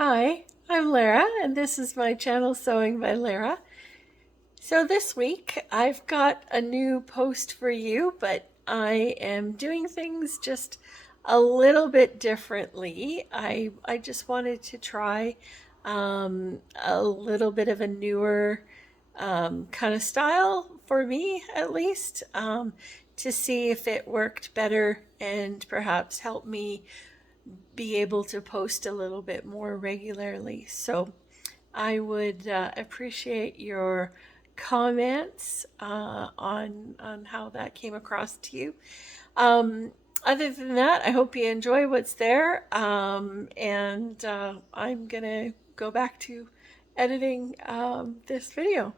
Hi, I'm Lara, and this is my channel Sewing by Lara. So this week I've got a new post for you, but I am doing things just a little bit differently. I just wanted to try a little bit of a newer kind of style for me, at least, to see if it worked better and perhaps help me be able to post a little bit more regularly. So I would appreciate your comments on how that came across to you. Um, Other than that, I hope you enjoy what's there, and I'm gonna go back to editing this video.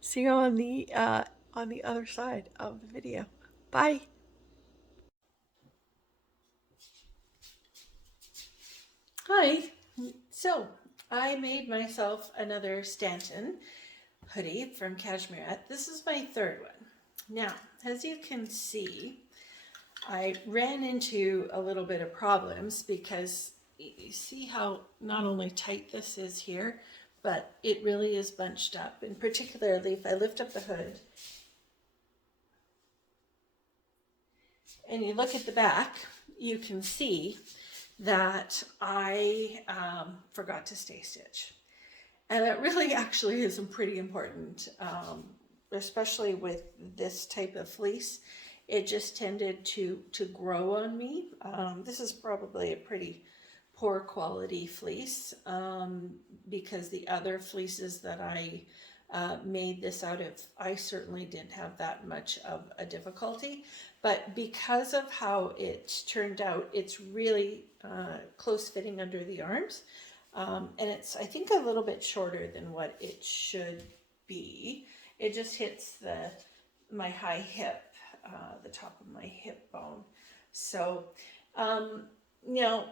See you on the other side of the video. Bye. Hi. So I made myself another Stanton hoodie from Cashmerette. This is my third one. Now, as you can see, I ran into a little bit of problems because you see how not only tight this is here, but it really is bunched up. And particularly if I lift up the hood and you look at the back, you can see that I forgot to stay stitch. And it really actually is pretty important, especially with this type of fleece. It just tended to grow on me. This is probably a pretty poor quality fleece because the other fleeces that I made this out of, I certainly didn't have that much of a difficulty. But because of how it turned out, it's really close fitting under the arms. And it's, I think, a little bit shorter than what it should be. It just hits my high hip, the top of my hip bone. So, you know,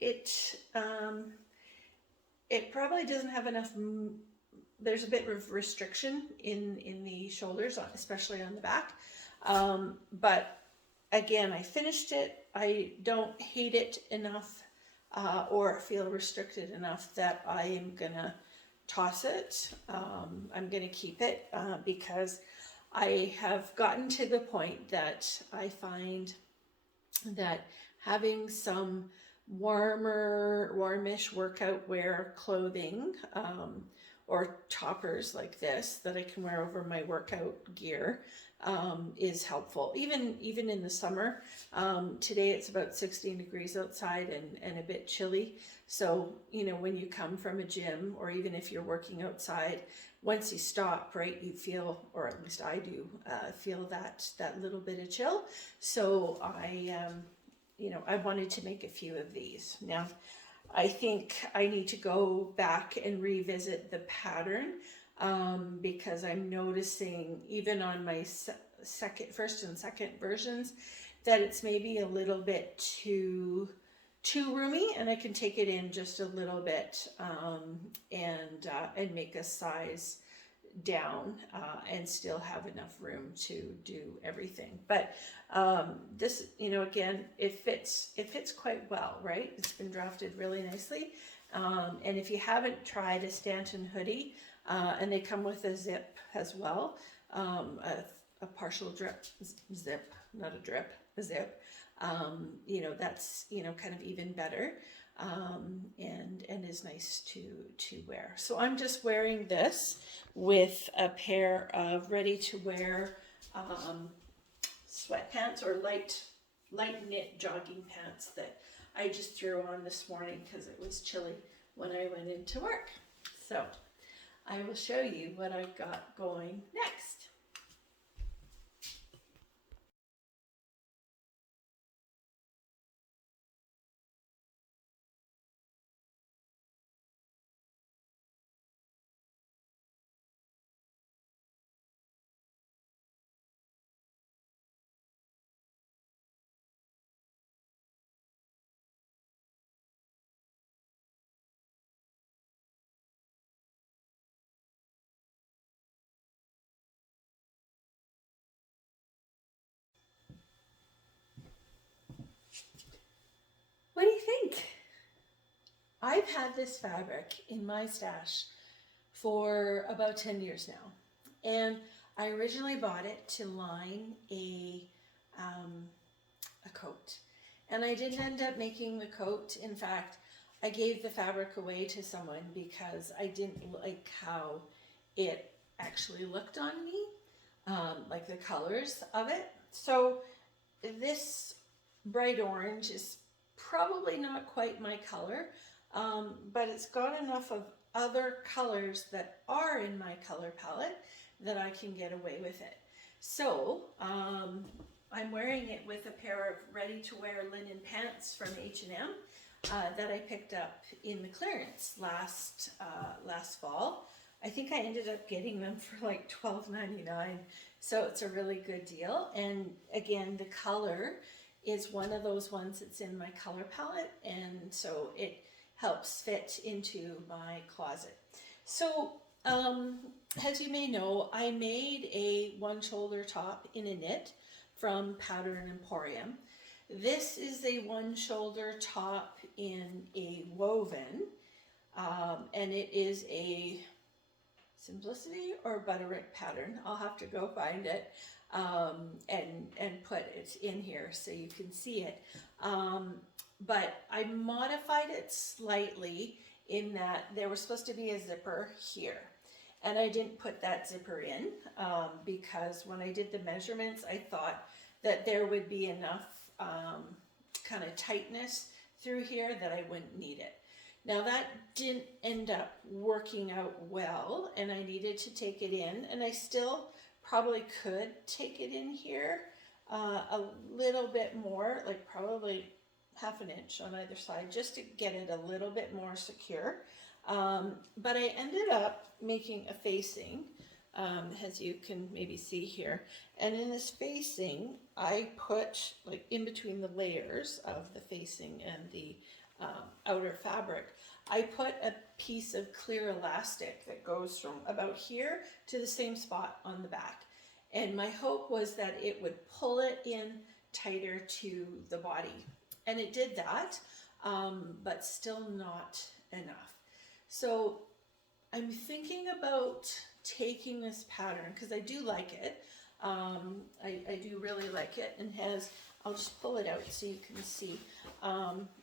it it probably doesn't have enough. There's a bit of restriction in the shoulders, especially on the back. But again, I finished it. I don't hate it enough or feel restricted enough that I am gonna toss it. I'm gonna keep it because I have gotten to the point that I find that having some warmish workout wear clothing or toppers like this that I can wear over my workout gear is helpful. Even in the summer, today it's about 16 degrees outside and a bit chilly. So, you know, when you come from a gym or even if you're working outside, once you stop, right, you feel, or at least I do, feel that little bit of chill. So I wanted to make a few of these. Now, I think I need to go back and revisit the pattern because I'm noticing even on my first and second versions that it's maybe a little bit too roomy, and I can take it in just a little bit and make a size down and still have enough room to do everything. But this, again, it fits quite well, right? It's been drafted really nicely. And if you haven't tried a Stanton hoodie, and they come with a zip as well, a partial drip zip, not a drip, a zip. That's kind of even better. And is nice to wear. So I'm just wearing this with a pair of ready to wear sweatpants or light knit jogging pants that I just threw on this morning because it was chilly when I went into work. So I will show you what I've got going next. I've had this fabric in my stash for about 10 years now. And I originally bought it to line a coat. And I didn't end up making the coat. In fact, I gave the fabric away to someone because I didn't like how it actually looked on me, like the colors of it. So this bright orange is probably not quite my color, but it's got enough of other colors that are in my color palette that I can get away with it. So I'm wearing it with a pair of ready-to-wear linen pants from H&M that I picked up in the clearance last fall. I think I ended up getting them for like $12.99, so it's a really good deal. And again, the color is one of those ones that's in my color palette, and so it helps fit into my closet. So as you may know, I made a one shoulder top in a knit from Pattern Emporium. This is a one shoulder top in a woven, and it is a Simplicity or Butterick pattern. I'll have to go find it and put it in here so you can see it. But I modified it slightly in that there was supposed to be a zipper here. And I didn't put that zipper in because when I did the measurements, I thought that there would be enough kind of tightness through here that I wouldn't need it. Now that didn't end up working out well, and I needed to take it in, and I still probably could take it in here a little bit more, like probably half an inch on either side, just to get it a little bit more secure. But I ended up making a facing, as you can maybe see here. And in this facing, I put, like in between the layers of the facing and the outer fabric, I put a piece of clear elastic that goes from about here to the same spot on the back. And my hope was that it would pull it in tighter to the body. And it did that, but still not enough. So I'm thinking about taking this pattern because I do like it. I do really like it, and has, I'll just pull it out so you can see.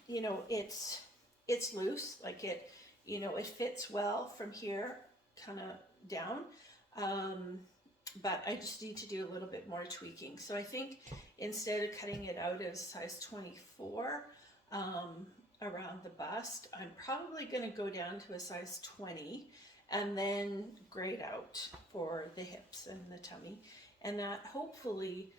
You know, it's loose, like it, you know, it fits well from here kind of down. But I just need to do a little bit more tweaking. So I think instead of cutting it out as size 24 around the bust, I'm probably going to go down to a size 20 and then grade out for the hips and the tummy. And that hopefully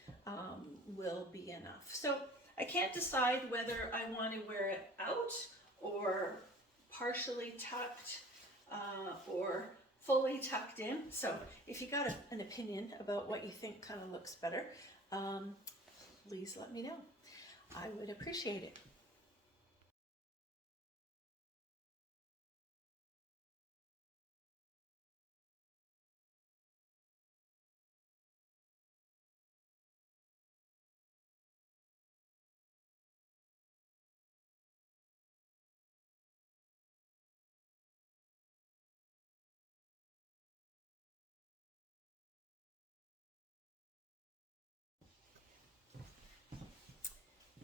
will be enough. So I can't decide whether I want to wear it out or partially tucked or fully tucked in. So if you got an opinion about what you think kind of looks better, please let me know. I would appreciate it.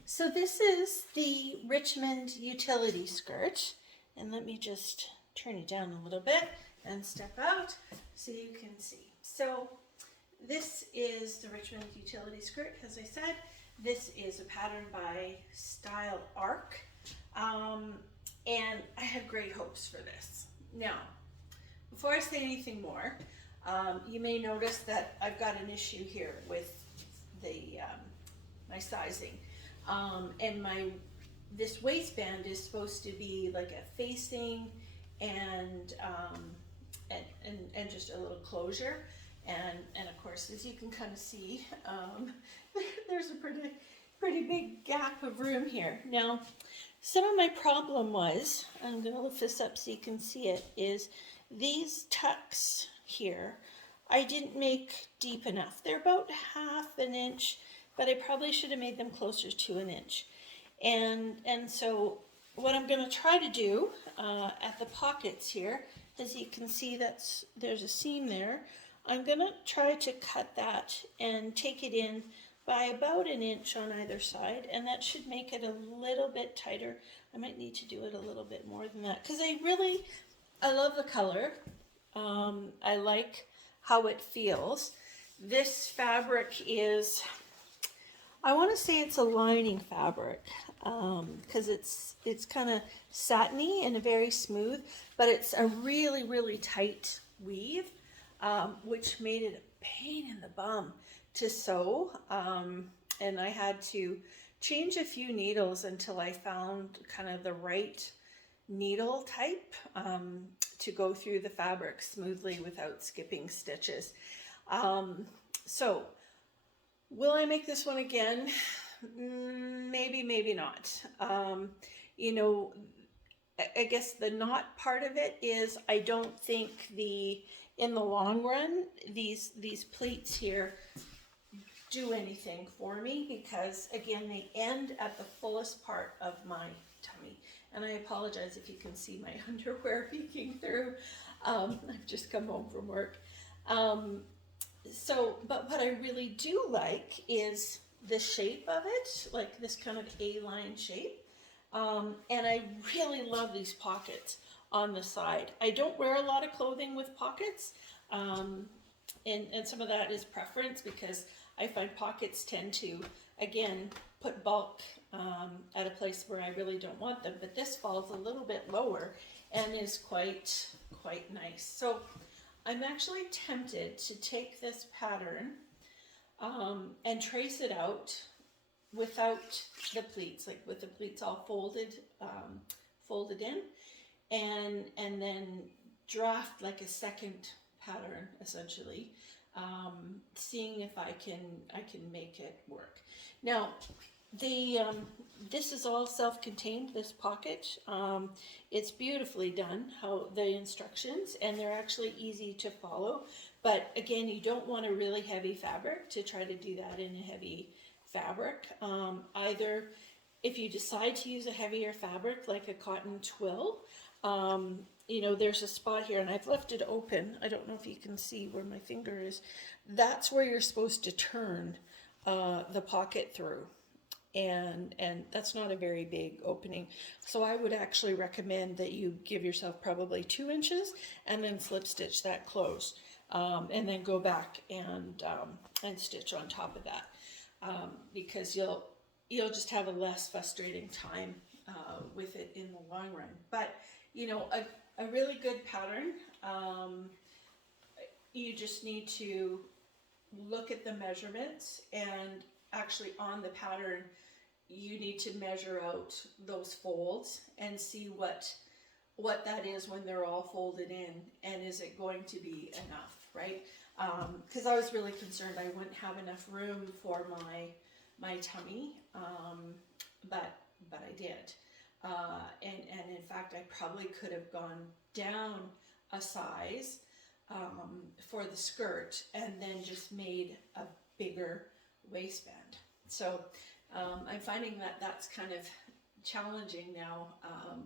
So this is the Richmond utility skirt, and let me just turn it down a little bit and step out so you can see. So this is the Richmond utility skirt, as I said. This is a pattern by Style Arc, and I had great hopes for this. Now, before I say anything more, you may notice that I've got an issue here with the my sizing. And this waistband is supposed to be like a facing and just a little closure. And of course, as you can kind of see, there's a pretty big gap of room here. Now, some of my problem was, I'm going to lift this up so you can see it, is these tucks here, I didn't make deep enough. They're about half an inch, but I probably should have made them closer to an inch. And so what I'm going to try to do at the pockets here, as you can see there's a seam there, I'm going to try to cut that and take it in by about 1 inch on either side, and that should make it a little bit tighter. I might need to do it a little bit more than that because I love the color. I like how it feels. This fabric is, I want to say it's a lining fabric because it's kind of satiny and very smooth, but it's a really, really tight weave, which made it a pain in the bum to sew. And I had to change a few needles until I found kind of the right needle type to go through the fabric smoothly without skipping stitches. So will I make this one again? Maybe, maybe not. You know, I guess the not part of it is I don't think in the long run, these pleats here do anything for me because again, they end at the fullest part of my tummy. And I apologize if you can see my underwear peeking through. I've just come home from work. But what I really do like is the shape of it, like this kind of A-line shape. And I really love these pockets on the side. I don't wear a lot of clothing with pockets. And some of that is preference because I find pockets tend to, again, put bulk at a place where I really don't want them. But this falls a little bit lower and is quite nice. So I'm actually tempted to take this pattern and trace it out without the pleats, like with the pleats all folded in, and then draft like a second pattern essentially, seeing if I can make it work. Now, this is all self-contained, this pocket. It's beautifully done, how the instructions, and they're actually easy to follow. But again, you don't want a really heavy fabric to try to do that in a heavy fabric. Either if you decide to use a heavier fabric like a cotton twill, you know, there's a spot here and I've left it open. I don't know if you can see where my finger is. That's where you're supposed to turn the pocket through. And that's not a very big opening. So I would actually recommend that you give yourself probably 2 inches and then slip stitch that close. And then go back and stitch on top of that. Because you'll just have a less frustrating time with it in the long run. But you know, a really good pattern, you just need to look at the measurements, and actually on the pattern you need to measure out those folds and see what that is when they're all folded in, and is it going to be enough, right? Because I was really concerned I wouldn't have enough room for my tummy, but I did. And in fact, I probably could have gone down a size for the skirt and then just made a bigger waistband. So I'm finding that that's kind of challenging now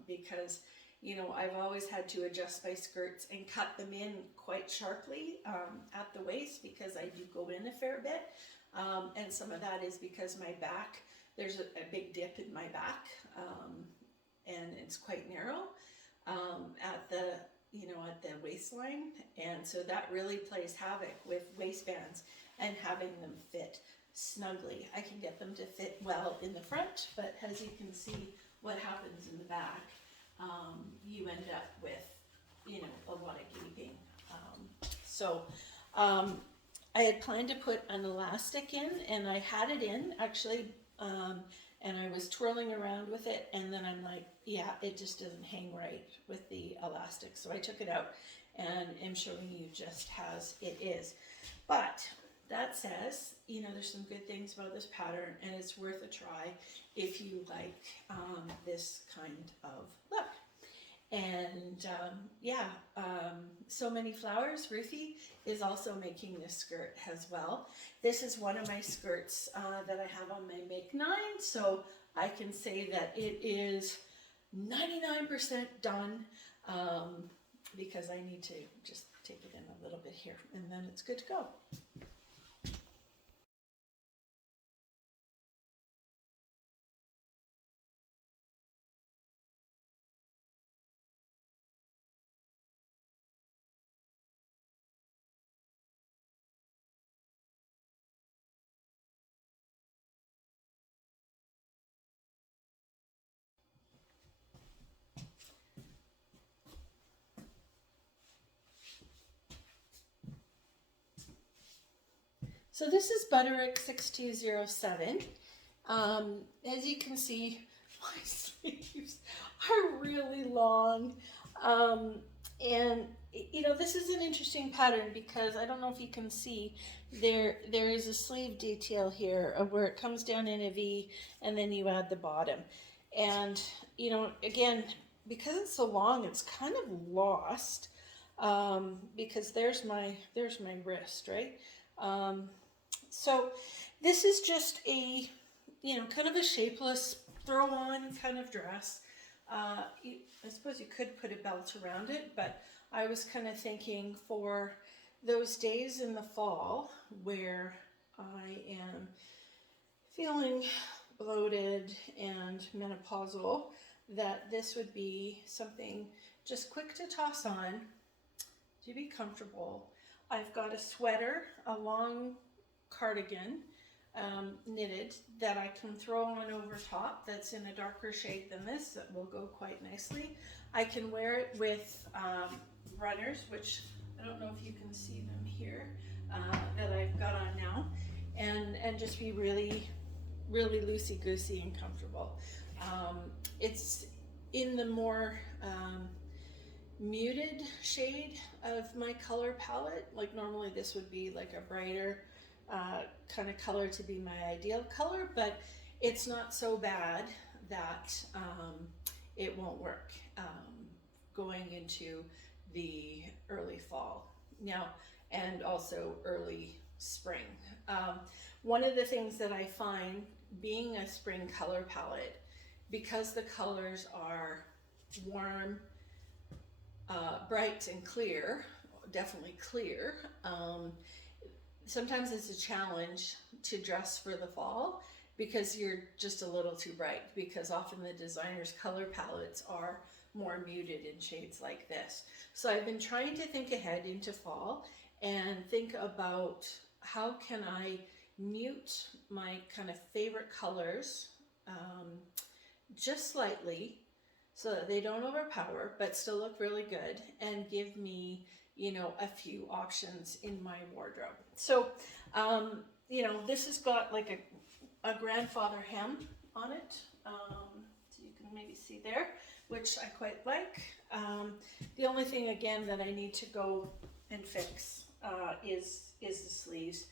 because, you know, I've always had to adjust my skirts and cut them in quite sharply at the waist because I do go in a fair bit. And some of that is because my back, there's a big dip in my back, and it's quite narrow at the waistline, and so that really plays havoc with waistbands and having them fit snugly. I can get them to fit well in the front, but as you can see what happens in the back, you end up with, you know, a lot of gaping. I had planned to put an elastic in, and I had it in actually, and I was twirling around with it, and then I'm like, yeah, it just doesn't hang right with the elastic. So I took it out and am showing you just as it is. But that says, you know, there's some good things about this pattern, and it's worth a try if you like this kind of look. And So Many Flowers, Ruthie, is also making this skirt as well. This is one of my skirts that I have on my Make 9, so I can say that it is 99% done, because I need to just take it in a little bit here, and then it's good to go. So this is Butterick 6207. As you can see, my sleeves are really long. And you know, this is an interesting pattern because I don't know if you can see, there is a sleeve detail here of where it comes down in a V and then you add the bottom. And you know, again, because it's so long, it's kind of lost, because there's my wrist, right? So this is just a, you know, kind of a shapeless throw on kind of dress. I suppose you could put a belt around it, but I was kind of thinking for those days in the fall where I am feeling bloated and menopausal, that this would be something just quick to toss on to be comfortable. I've got a sweater, a long cardigan, knitted, that I can throw on over top, that's in a darker shade than this, that will go quite nicely. I can wear it with runners, which I don't know if you can see them here, that I've got on now, and just be really, really loosey-goosey and comfortable. It's in the more muted shade of my color palette. Like normally this would be like a brighter kind of color to be my ideal color, but it's not so bad that it won't work going into the early fall now, and also early spring. One of the things that I find being a spring color palette, because the colors are warm, bright and clear, definitely clear, sometimes it's a challenge to dress for the fall because you're just a little too bright, because often the designer's color palettes are more muted in shades like this. So I've been trying to think ahead into fall and think about how can I mute my kind of favorite colors just slightly so that they don't overpower but still look really good and give me, you know, a few options in my wardrobe. So you know, this has got like a grandfather hem on it, so you can maybe see there, which I quite like. The only thing again that I need to go and fix is the sleeves.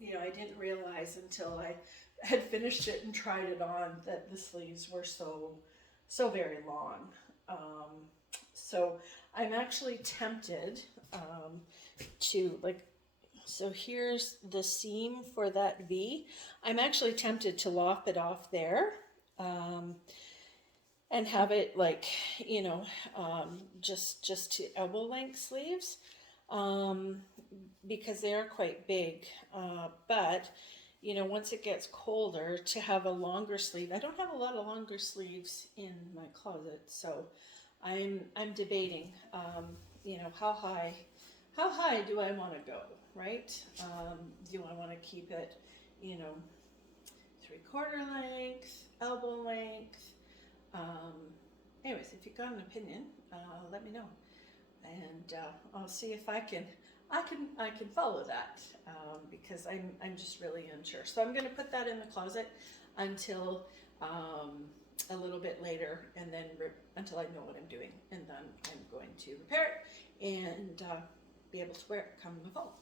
You know, I didn't realize until I had finished it and tried it on that the sleeves were so very long. So I'm actually tempted to, like, so here's the seam for that V. I'm actually tempted to lop it off there and have it like, you know, just to elbow length sleeves, because they are quite big. But you know, once it gets colder, to have a longer sleeve. I don't have a lot of longer sleeves in my closet, so I'm debating, you know, how high do I want to go, right? Do I want to keep it, you know, 3/4 length, elbow length? Anyways, if you've got an opinion, let me know, and I'll see if I can follow that, because I'm just really unsure. So I'm going to put that in the closet until a little bit later, and then until I know what I'm doing, and then I'm going to repair it and be able to wear it come the fall.